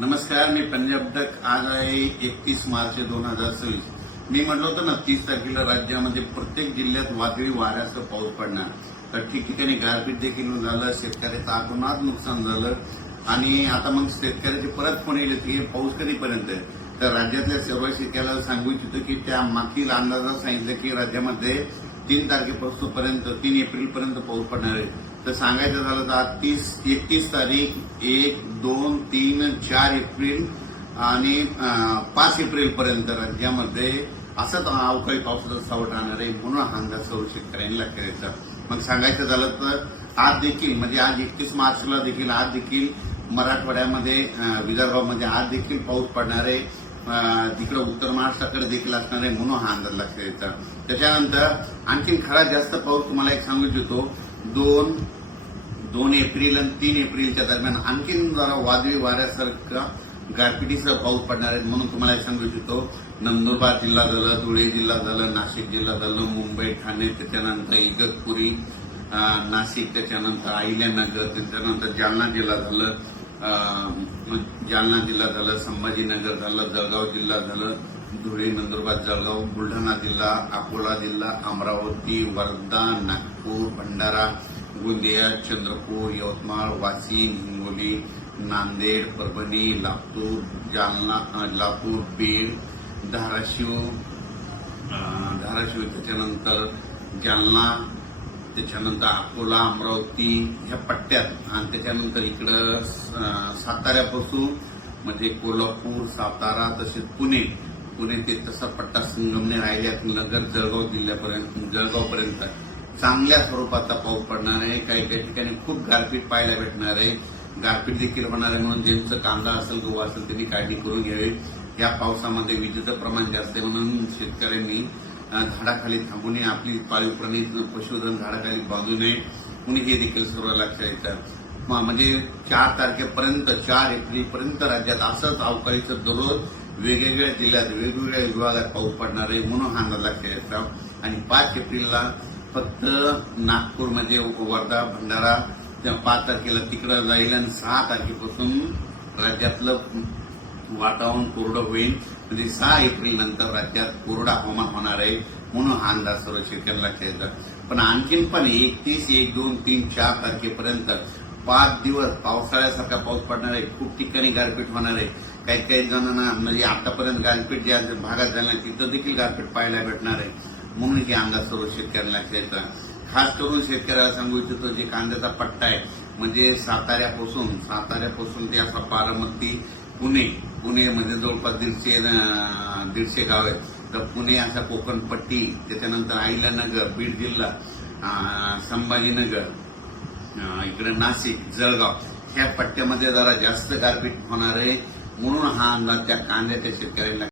नमस्कार, मी पंजाब तक. आज आहे 31 मार्च 2026. मी म्हटलं होतं ना 30 तारखेला राज्यामध्ये प्रत्येक जिल्ह्यात वादळी वाऱ्याचा पाऊस पडणार. तर ठिकठिकाणी गारपीट देखील झालं, शेतकऱ्याचं अतोनात नुकसान झालं. आणि आता मग शेतकऱ्याचे परत फोन येईल की हे पाऊस कधीपर्यंत. तर राज्यातल्या सर्व शेतकऱ्याला सांगू इच्छितो की त्या मागील अंदाजात सांगितलं की राज्यामध्ये 3 तारखेपासून 3 एप्रिलपर्यंत पाऊस पडणार आहे. तर सांगायचं झालं तर आज 31 तारीख 1, 2, 3, 4 एप्रिल आणि 5 एप्रिलपर्यंत राज्यामध्ये असंच अवकाळी पावसाचा सावट राहणार आहे. म्हणून हा अंदाज सर्व शेतकऱ्यांनी लक्षात द्यायचा. मग सांगायचं झालं तर आज देखील म्हणजे आज 31 मार्चला देखील आज देखील मराठवाड्यामध्ये विदर्भामध्ये आज देखील पाऊस पडणार आहे. तिकडे उत्तर महाराष्ट्राकडे देखील असणार आहे. म्हणून हा अंदाज लक्षात द्यायचा. त्याच्यानंतर आणखीन खरा जास्त पाऊस तुम्हाला एक सांगू इच्छितो. 2 एप्रिल आणि 3 एप्रिलच्या दरम्यान आणखीन जरा वादळी वाऱ्यासारखा गारपिटीसह पाऊस पडणार आहे. म्हणून तुम्हाला एक सांगू इच्छितो. नंदुरबार जिल्हा झालं, धुळे जिल्हा झालं, नाशिक जिल्हा झालं, मुंबई, ठाणे, त्याच्यानंतर इगतपुरी, नाशिक, त्याच्यानंतर अहिल्यानगर, त्याच्यानंतर जालना जिल्हा झालं, संभाजीनगर झालं, जळगाव जिल्हा झालं, धुळे, नंदुरबार, जळगाव, बुलढाणा जिल्हा, अकोला जिल्हा, अमरावती, वर्धा, नागपूर, भंडारा, गोंदिया, चंद्रपूर, यवतमाळ, वाशिम, हिंगोली, नांदेड, परभणी, लातूर, लातूर, बीड, धाराशिव, त्याच्यानंतर जालना, त्याच्यानंतर अकोला, अमरावती ह्या पट्ट्यात आणि त्याच्यानंतर इकडं साताऱ्यापासून म्हणजे कोल्हापूर, सातारा तसेच पुणे ते तसा पट्टा संगमनेर, नगर, जळगावपर्यंत चांगल्या स्वरूपाचा पाऊस पडणार आहे. काही ठिकाणी खूप गारपीट पाहायला भेटणार आहे. गारपीट देखील होणार आहे. म्हणून ज्यांचं कांदा असेल, गहू असेल त्यांनी काळजी करून घ्यावी. या पावसामध्ये विजेचं प्रमाण जास्त आहे. म्हणून शेतकऱ्यांनी झाडाखाली थांबू नये. आपली पाळीव प्राणी पशुधन झाडाखाली बांधू नये. कुणी हे देखील सर्व लक्षात येतं. म्हणजे 4 एप्रिलपर्यंत राज्यात असंच अवकाळीचं दररोज वेगवेगळ्या जिल्ह्यात वेगवेगळ्या विभागात पाऊस पडणार आहे. म्हणून हा अंदाज लक्षात यायचा. आणि 5 एप्रिलला फक्त नागपूरमध्ये वर्धा, भंडारा 5 तारखेला तिकडं जाईल आणि 6 तारखेपासून राज्यातलं वातावरण कोरडं होईल. म्हणजे 6 एप्रिल नंतर राज्यात कोरडं हवामान होणार आहे. म्हणून हा अंदाज सर्व शेतकऱ्यांना लक्षात येतात. पण आणखीन पण 31, 1, 2, 3, 4 तारखेपर्यंत 5 दिवस पावसाळ्यासारखा पाऊस पडणार आहे. खूप ठिकाणी गारपीट होणार आहे. काही जणांना म्हणजे आतापर्यंत गारपीट ज्या भागात झाल्या तिथं देखील गारपीट पाहायला भेटणार आहे. म्हणून हे अंदाज सर्व शेतकऱ्यांना लक्षात येतात. खास करून शेतकऱ्याला सांगू इच्छितो जे कांद्याचा पट्टा आहे म्हणजे साताऱ्यापासून ते असा बारामती, पुणे मध्ये जवळपास 150 गाव आहेत. तर पुणे असा कोकणपट्टी, त्याच्यानंतर अहिल्यानगर, बीड जिल्हा, संभाजीनगर, इकडे नाशिक, जळगाव ह्या पट्ट्यामध्ये जरा जास्त गारपीट होणार आहे. म्हणून हा अंदाज त्या कांद्याच्या शेतकऱ्यांना